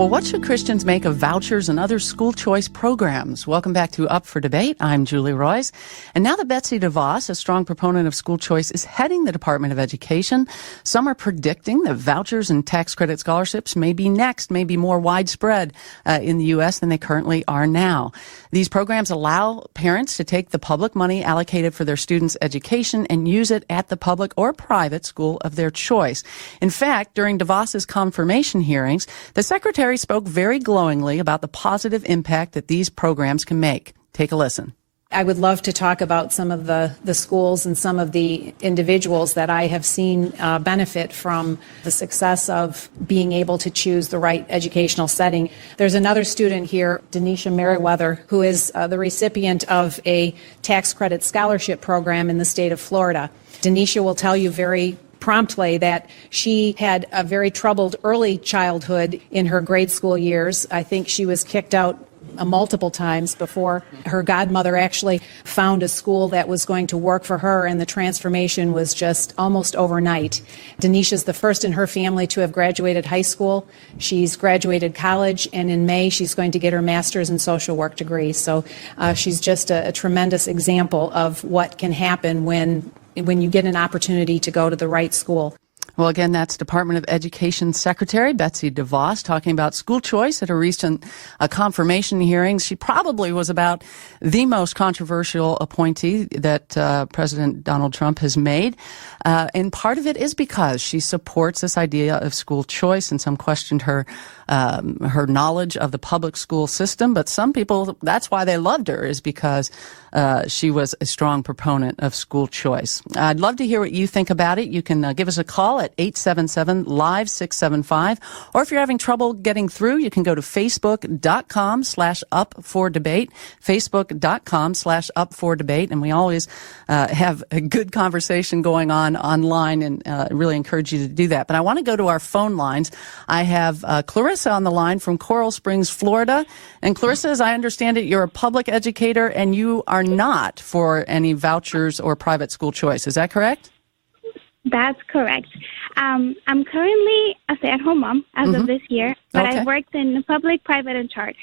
Well, what should Christians make of vouchers and other school choice programs? Welcome back to Up for Debate. I'm Julie Royce. And now that Betsy DeVos, a strong proponent of school choice, is heading the Department of Education, some are predicting that vouchers and tax credit scholarships may be next, may be more widespread in the U.S. than they currently are now. These programs allow parents to take the public money allocated for their students' education and use it at the public or private school of their choice. In fact, during DeVos's confirmation hearings, the Secretary spoke very glowingly about the positive impact that these programs can make. Take a listen. I would love to talk about some of the schools and some of the individuals that I have seen benefit from the success of being able to choose the right educational setting. There's another student here, Denisha Merriweather, who is the recipient of a tax credit scholarship program in the state of Florida. Denisha will tell you very promptly that she had a very troubled early childhood in her grade school years. I think she was kicked out multiple times before her godmother actually found a school that was going to work for her, and the transformation was just almost overnight. Denisha's the first in her family to have graduated high school. She's graduated college, and in May she's going to get her master's in social work degree. So she's just a tremendous example of what can happen when you get an opportunity to go to the right school. Well, again, that's Department of Education Secretary Betsy DeVos talking about school choice at a recent confirmation hearings. She probably was about the most controversial appointee that President Donald Trump has made. And part of it is because she supports this idea of school choice, and some questioned her knowledge of the public school system. But some people, that's why they loved her, is because she was a strong proponent of school choice. I'd love to hear what you think about it. You can give us a call at 877-LIVE-675. Or if you're having trouble getting through, you can go to facebook.com/up4debate, facebook.com/up4debate. And we always have a good conversation going on online, and really encourage you to do that. But I want to go to our phone lines. I have Clarissa on the line from Coral Springs, Florida. And Clarissa, as I understand it, you're a public educator and you are not for any vouchers or private school choice. Is that correct? That's correct. I'm currently a stay-at-home mom as of this year, but Okay. I've worked in public, private, and charter.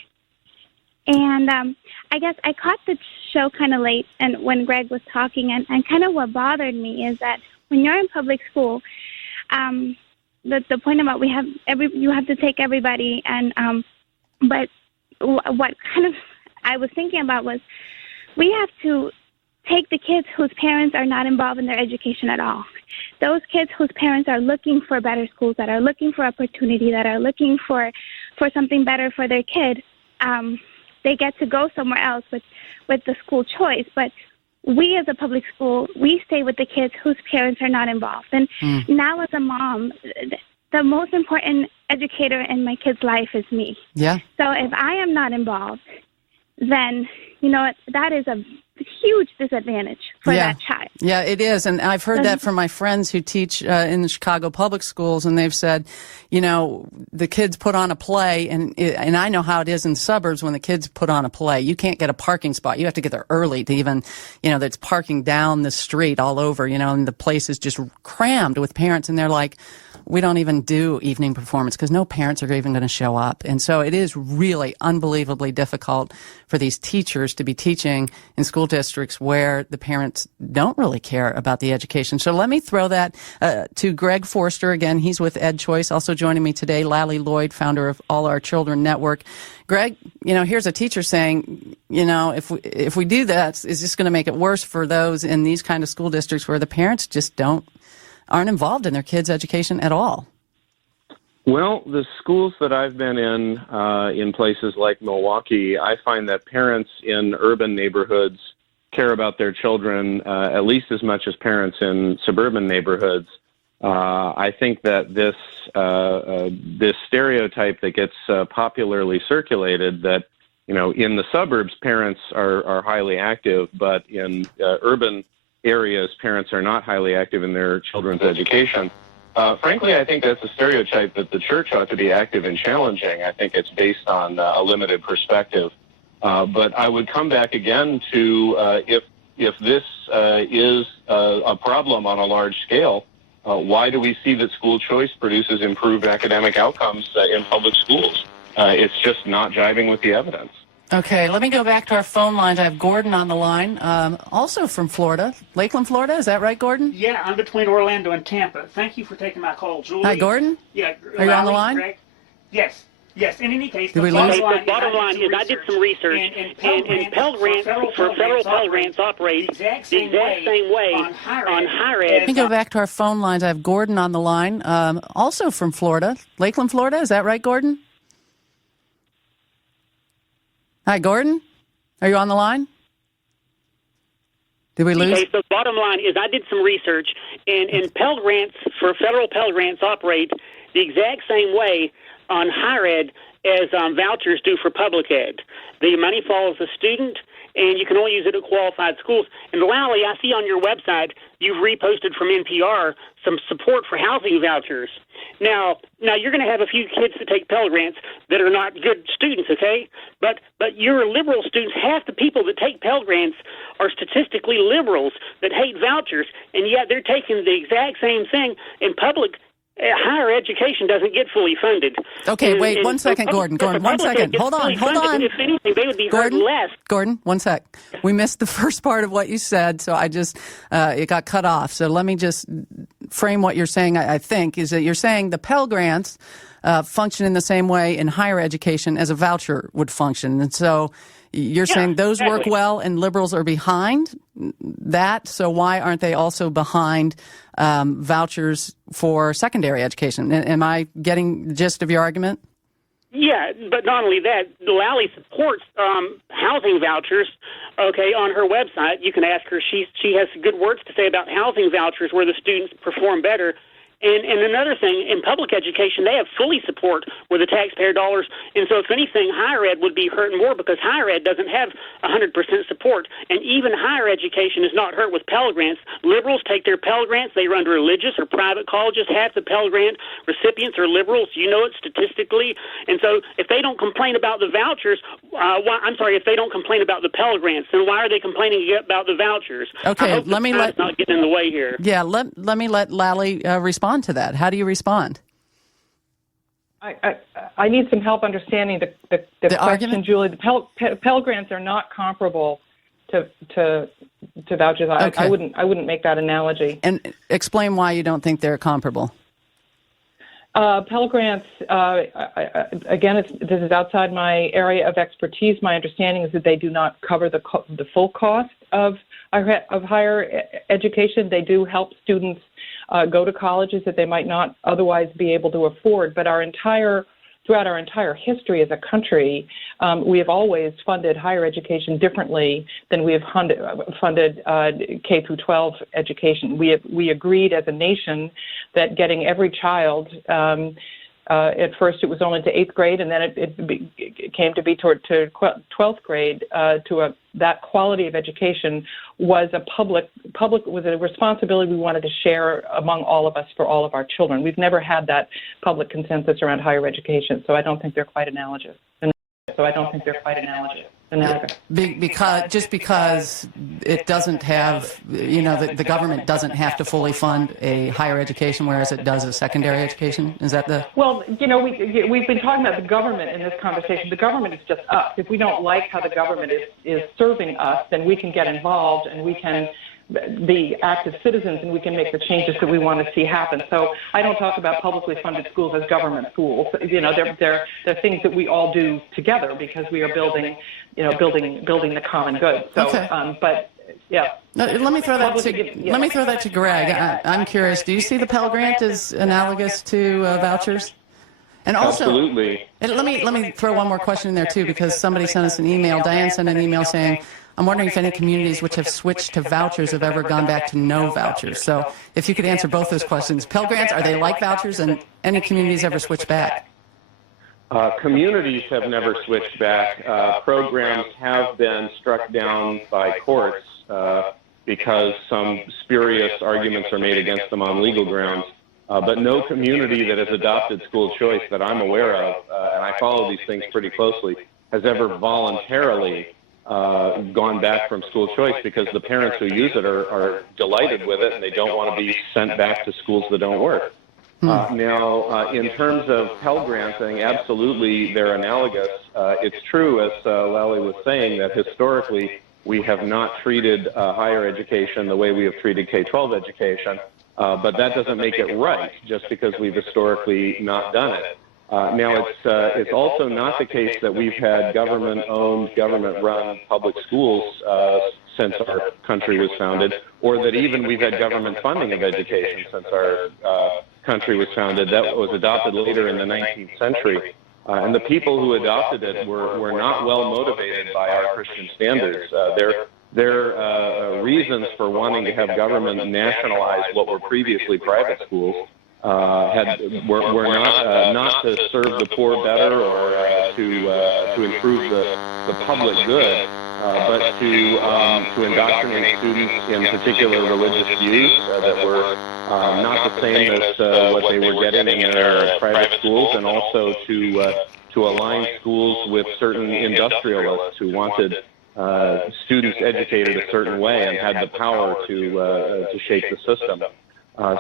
And I guess I caught the show kind of late, and when Greg was talking, and kind of what bothered me is that when you're in public school, the point about you have to take everybody, and but what kind of I was thinking about was we have to take the kids whose parents are not involved in their education at all. Those kids whose parents are looking for better schools, that are looking for opportunity, that are looking for something better for their kid, they get to go somewhere else with the school choice. But we as a public school, we stay with the kids whose parents are not involved. And now as a mom, the most important educator in my kid's life is me. Yeah. So if I am not involved, then, that is a huge disadvantage for that child. Yeah, it is. And I've heard that from my friends who teach in the Chicago public schools, and they've said, the kids put on a play, and I know how it is in the suburbs when the kids put on a play. You can't get a parking spot. You have to get there early to even, that's parking down the street all over, and the place is just crammed with parents, and they're like, we don't even do evening performance because no parents are even going to show up. And so it is really unbelievably difficult for these teachers to be teaching in school districts where the parents don't really care about the education. So let me throw that to Greg Forster. Again, he's with EdChoice. Also joining me today, Lally Lloyd, founder of All Our Children Network. Greg, here's a teacher saying, if we do that, it's just going to make it worse for those in these kind of school districts where the parents just aren't involved in their kids' education at all. Well, the schools that I've been in places like Milwaukee, I find that parents in urban neighborhoods care about their children at least as much as parents in suburban neighborhoods. I think that this stereotype that gets popularly circulated that, in the suburbs, parents are highly active, but in urban areas, parents are not highly active in their children's education. Frankly, I think that's a stereotype that the church ought to be active in challenging. I think it's based on a limited perspective. But I would come back again to if this is a problem on a large scale, why do we see that school choice produces improved academic outcomes in public schools? it's just not jiving with the evidence. Okay, let me go back to our phone lines. I have Gordon on the line, also from Florida, Lakeland, Florida. Is that right, Gordon? Yeah, I'm between Orlando and Tampa. Thank you for taking my call, Julie. Hi, Gordon. Yeah, are you on the line? Greg? Yes. Yes. In any case, Did we lose? The bottom line is I did some research, and Pell Grants for federal Pell Grants operate the exact same way on higher ed. Let me go back to our phone lines. I have Gordon on the line, also from Florida, Lakeland, Florida. Is that right, Gordon? Hi, Gordon. Are you on the line? Did we lose? Okay, so the bottom line is I did some research, and Pell Grants for federal Pell Grants operate the exact same way on higher ed as vouchers do for public ed. The money follows the student, and you can only use it at qualified schools. And Lally, I see on your website you've reposted from NPR some support for housing vouchers. Now you're going to have a few kids that take Pell Grants that are not good students, okay? But your liberal students, half the people that take Pell Grants are statistically liberals that hate vouchers, and yet they're taking the exact same thing in public. Higher education doesn't get fully funded. Okay, wait, 1 second, Gordon. Gordon, 1 second. Hold on. If anything, they would be hurt less. Gordon, 1 sec. We missed the first part of what you said, so I just, it got cut off. So let me just frame what you're saying, I think, is that you're saying the Pell Grants function in the same way in higher education as a voucher would function. And so you're saying those work well and liberals are behind that, so why aren't they also behind vouchers for secondary education? Am I getting the gist of your argument? Yeah, but not only that, Lally supports housing vouchers, okay, on her website. You can ask her. She has good words to say about housing vouchers where the students perform better. And another thing, in public education, they have fully support with the taxpayer dollars. And so if anything, higher ed would be hurt more because higher ed doesn't have 100% support. And even higher education is not hurt with Pell Grants. Liberals take their Pell Grants. They run religious or private colleges. Half the Pell Grant recipients are liberals. You know it statistically. And so if they don't complain about the vouchers, if they don't complain about the Pell Grants, then why are they complaining about the vouchers? Okay, let me not getting in the way here. Yeah, let me let Lally respond to that. How do you respond? I need some help understanding the question, argument? Julie. The Pell Grants are not comparable to vouchers. Okay. I wouldn't make that analogy. And explain why you don't think they're comparable. Pell Grants, again, this is outside my area of expertise. My understanding is that they do not cover the full cost of higher education. They do help students go to colleges that they might not otherwise be able to afford. But throughout our entire history as a country, we have always funded higher education differently than we have funded K through 12 education. We agreed as a nation that getting every child, at first it was only to 8th grade, and then it came to be to 12th grade, that quality of education was was a responsibility we wanted to share among all of us for all of our children. We've never had that public consensus around higher education, so I don't think they're quite analogous. Because it doesn't have, the government doesn't have to fully fund a higher education, whereas it does a secondary education. Is that the? Well, we've been talking about the government in this conversation. The government is just us. If we don't like how the government is serving us, then we can get involved and we can be active citizens and we can make the changes that we want to see happen. So I don't talk about publicly funded schools as government schools. They're things that we all do together because we are building the common good. So, okay. But yeah. Let me throw that to Greg. I'm curious. Do you see the Pell Grant as analogous to vouchers? And also, absolutely. And let me throw one more question in there too, because somebody sent us an email. Diane sent an email saying, I'm wondering if any communities which have switched to vouchers have ever gone back to no vouchers. So if you could answer both those questions. Pell Grants, are they like vouchers, and any communities ever switched back? Communities have never switched back. Programs have been struck down by courts because some spurious arguments are made against them on legal grounds. But no community that has adopted school choice that I'm aware of, and I follow these things pretty closely, has ever voluntarily gone back from school choice because the parents who use it are delighted with it and they don't want to be sent back to schools that don't work. Now, in terms of Pell Grants, I think absolutely they're analogous. It's true, as Lally was saying, that historically we have not treated higher education the way we have treated K-12 education, but that doesn't make it right just because we've historically not done it. Now, it's also not the case that we've had government-owned, government-run public schools since our country was founded, or that even we've had government funding of education since our country was founded. That was adopted later in the 19th century. And the people who adopted it were not well motivated by our Christian standards. Their reasons for wanting to have government nationalize what were previously private schools were not to serve the poor better or to improve the public good, but to indoctrinate students in particular religious views that were not the same as what they were getting in their private schools, and also to align schools with certain industrialists who wanted students educated a certain way and had the power to shape the system.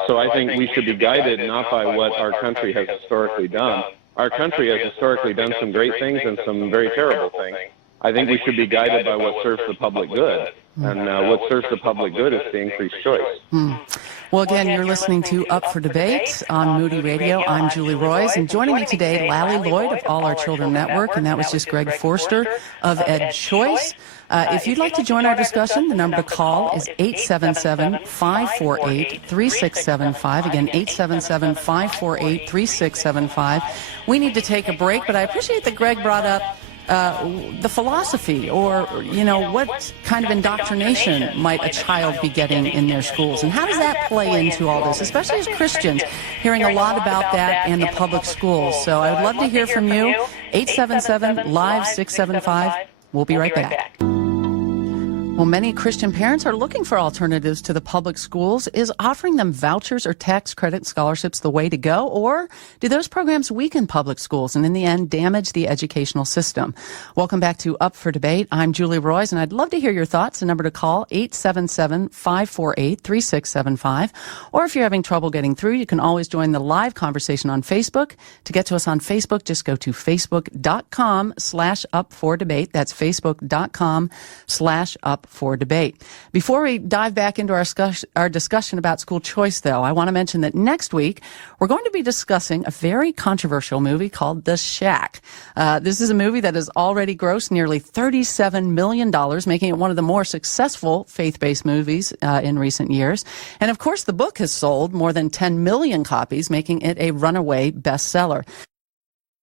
So I think we should be guided not by what our country has historically done. Our country has historically done some great things and some very terrible things. I think we should be guided by what serves the public good. And what serves the public good is to increase choice. Well, again, you're listening to Up for Debate on Moody Radio. I'm Julie Roys, and joining me today, Lally Lloyd of All Our Children Network, and that was just Greg Forster of Ed Choice. If you'd like to join our discussion, the number to call is 877-548-3675. Again, 877-548-3675. We need to take a break, but I appreciate that Greg brought up the philosophy, or, what kind of indoctrination might a child be getting in their schools, and how does that play into all this, especially as Christians, hearing a lot about that and the public schools. So I would love to hear from you. 877-LIVE-675. We'll be right back. Well, many Christian parents are looking for alternatives to the public schools. Is offering them vouchers or tax credit scholarships the way to go? Or do those programs weaken public schools and in the end damage the educational system? Welcome back to Up for Debate. I'm Julie Roys, and I'd love to hear your thoughts. The number to call, 877-548-3675. Or if you're having trouble getting through, you can always join the live conversation on Facebook. To get to us on Facebook, just go to facebook.com/up4debate. That's facebook.com/up for debate. Before we dive back into our discussion about school choice, though, I want to mention that next week we're going to be discussing a very controversial movie called The Shack. This is a movie that has already grossed nearly $37 million, making it one of the more successful faith-based movies in recent years. And of course, the book has sold more than 10 million copies, making it a runaway bestseller.